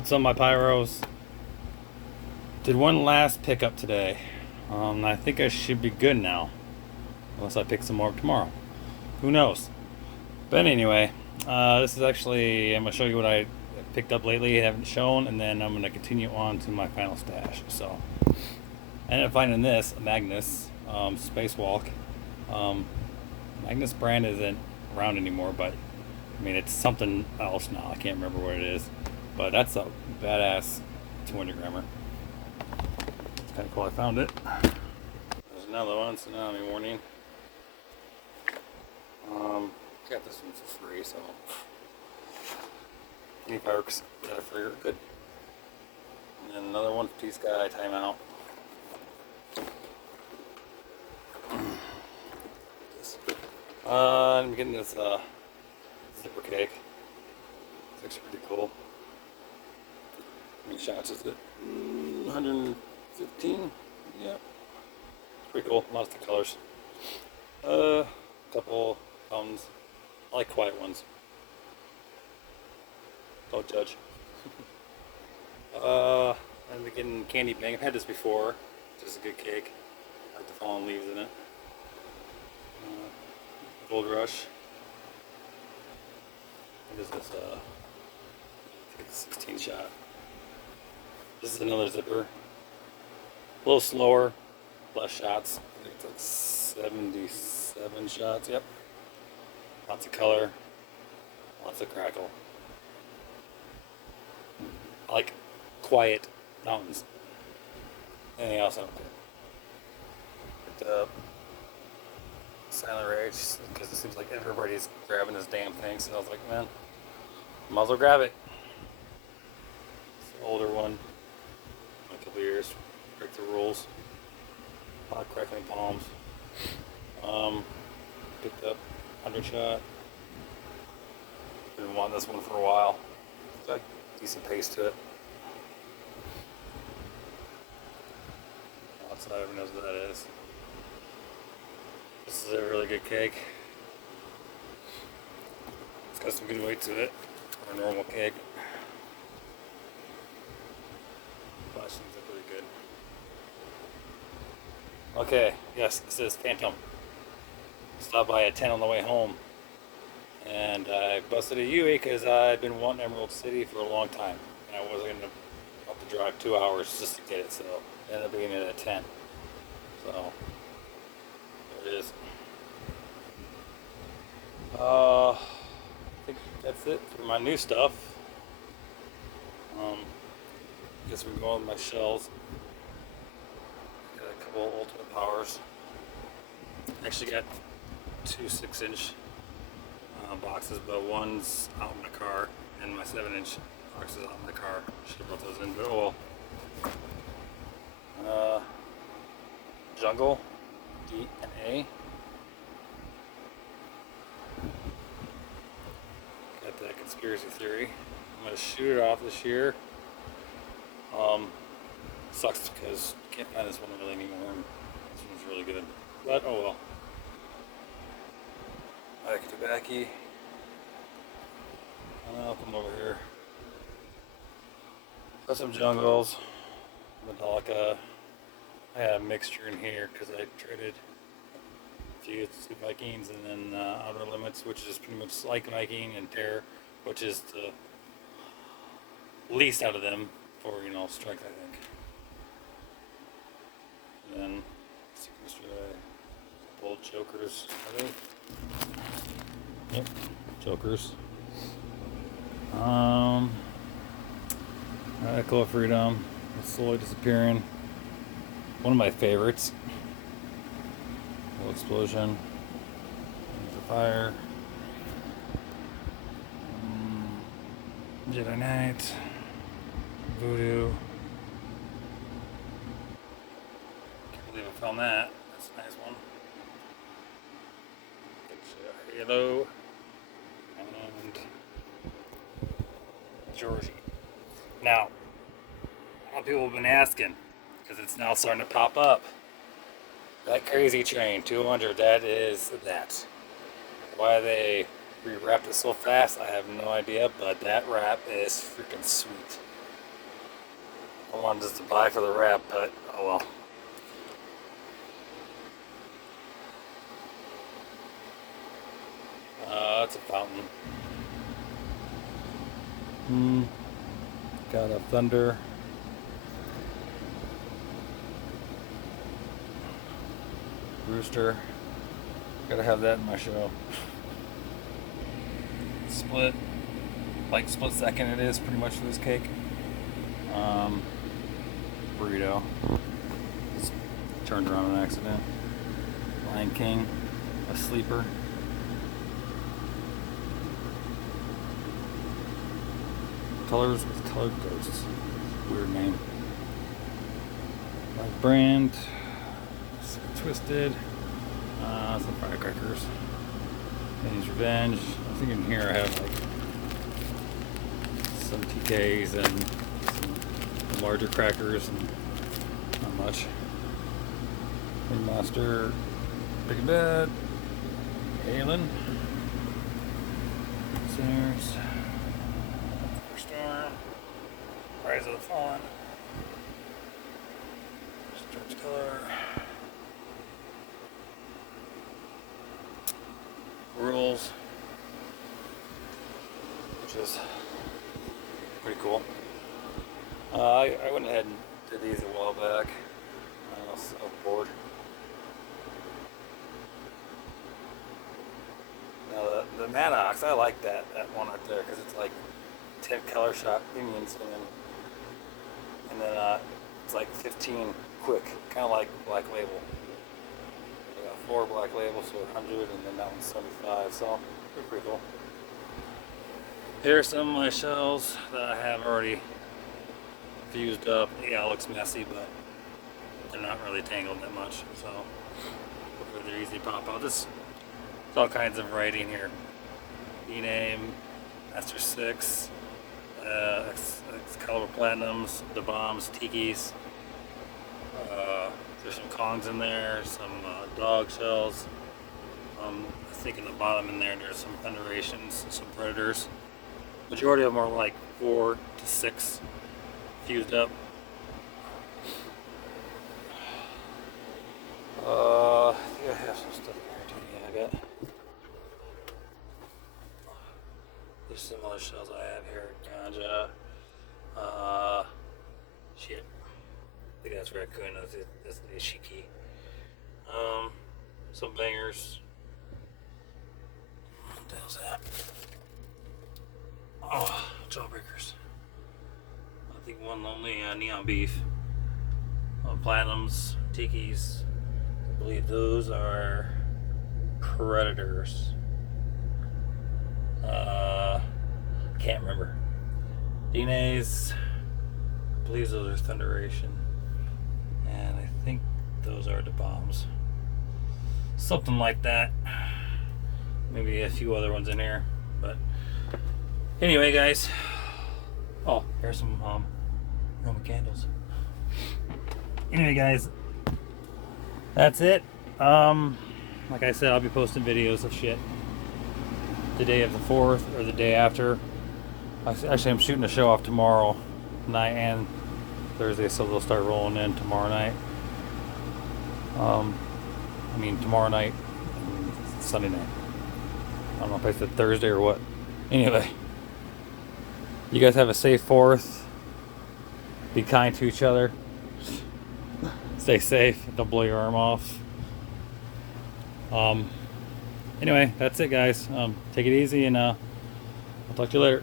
What's up, my pyros? Did one last pickup today. I think I should be good now, unless I pick some more up tomorrow. Who knows? But anyway, this is actually I'm gonna show you what I picked up lately. I haven't shown, and then I'm gonna continue on to my final stash. So I ended up finding this Magnus Spacewalk. Um, Magnus brand isn't around anymore, but I mean it's something else now. I can't remember what it is, but that's a badass 200 grammer. It's kind of cool. I found it. There's another one. Tsunami warning. Got this one for free, so any fireworks got it free are good. And then another one for T-Sky timeout. I'm getting this zipper cake. It's actually pretty cool. How many shots is it? 115. Yeah, it's pretty cool. Lots of colors. Couple fountains. I like quiet ones. Don't judge. I'm getting candy bang. I've had this before. Just a good cake. I like the fallen leaves in it. Gold Rush. What is this? I think it's a 16 shot. This is another zipper. A little slower, less shots. I think it's like 77 shots. Yep. Lots of color, lots of crackle. I like quiet mountains. Anything else I don't care. Picked up Silent Rage because it seems like everybody's grabbing this damn thing, so I was like, man, might as well grab it. It's an older one, a couple years, break the rules. A lot of crackling palms. Picked up 100 shot. Been wanting this one for a while. It's got decent pace to it. Outside, everyone knows what that is. This is a really good cake. It's got some good weight to it for a normal cake. Flashings are pretty good. Okay, yes, this is Phantom. Stopped by at 10 on the way home, and I busted a Yui because I've been wanting Emerald City for a long time, and I wasn't going to have to drive 2 hours just to get it, so I ended up getting it at 10. So there it is. I think that's it for my new stuff. Guess we can go on with my shells. Got a couple Ultimate Powers. Actually got two 6-inch boxes, but one's out in my car, and my 7-inch box is out in my car. Should have brought those in, but oh well. Jungle, D and A. Got that conspiracy theory. I'm gonna shoot it off this year. Sucks because you can't find this one really anymore. This one's really good, but oh well. Back to Backy. I'll come over here. Got some jungles. Metallica. I had a mixture in here because I traded a few Vikings and then Outer Limits, which is pretty much like Viking, and Terror, which is the least out of them for, strength, I think. And then Bold Jokers, are they? Yep, Jokers. Echo of Freedom, slowly disappearing. One of my favorites. Little explosion. There's a fire. Jedi Knight. Voodoo. Can't believe I found that. That's a nice one. Halo. And Georgie. Now, a lot of people have been asking, because it's now starting to pop up. That crazy train, 200, that is that. Why they rewrapped it so fast, I have no idea, but that wrap is freaking sweet. I wanted just to buy for the wrap, but oh well. That's a fountain. Got a thunder. Rooster. Gotta have that in my show. Split. Like split second it is pretty much for this cake. Burrito. Just turned around on accident. Lion King. A sleeper. Colors with Colored Ghosts. Weird name. Like brand. Twisted. Some firecrackers. Danny's Revenge. I think in here I have like some TKs and some larger crackers and not much. Ringmaster. Big Bad. Halen. Sinners. Storm. Rise of the Fallen. Stretch Color. Rules, which is pretty cool. I went ahead and did these a while back. I was bored. Now the Maddox, I like that one right there because it's like 10 color shot unions and then it's like 15 quick, kind of like Black Label. 4 Black Labels, so 100, and then that one's 75, so they're pretty cool. Here's some of my shells that I have already fused up. Yeah, it looks messy, but they're not really tangled that much, so hopefully they're easy to pop out. There's all kinds of writing here. E-name, Master 6, Excalibur Platinums, the Bombs, Tikis. There's some Kongs in there, some dog shells. I think in the bottom in there there's some Thunderations, some Predators. Majority of them are like 4 to 6 fused up. I think I have some stuff here too. Yeah, I got. There's some other shells I have here. Ganja. Shit. I think that's raccoon. That's the Ishiki. Some bangers. What the hell's that? Oh, Jawbreakers. I think one lonely neon beef. Platinums, Tikis. I believe those are Predators. Can't remember. DNA's. I believe those are Thunderation. And I think those are the Bombs. Something like that. Maybe a few other ones in here. But anyway, guys. Oh, here's some Roman candles. Anyway, guys. That's it. Like I said, I'll be posting videos of shit the day of the 4th or the day after. Actually, I'm shooting a show off tomorrow night and Thursday, so they'll start rolling in tomorrow night. Tomorrow night and Sunday night. I don't know if I said Thursday or what. Anyway, you guys have a safe 4th. Be kind to each other. Stay safe. Don't blow your arm off. Anyway, that's it, guys. Take it easy, and I'll talk to you later.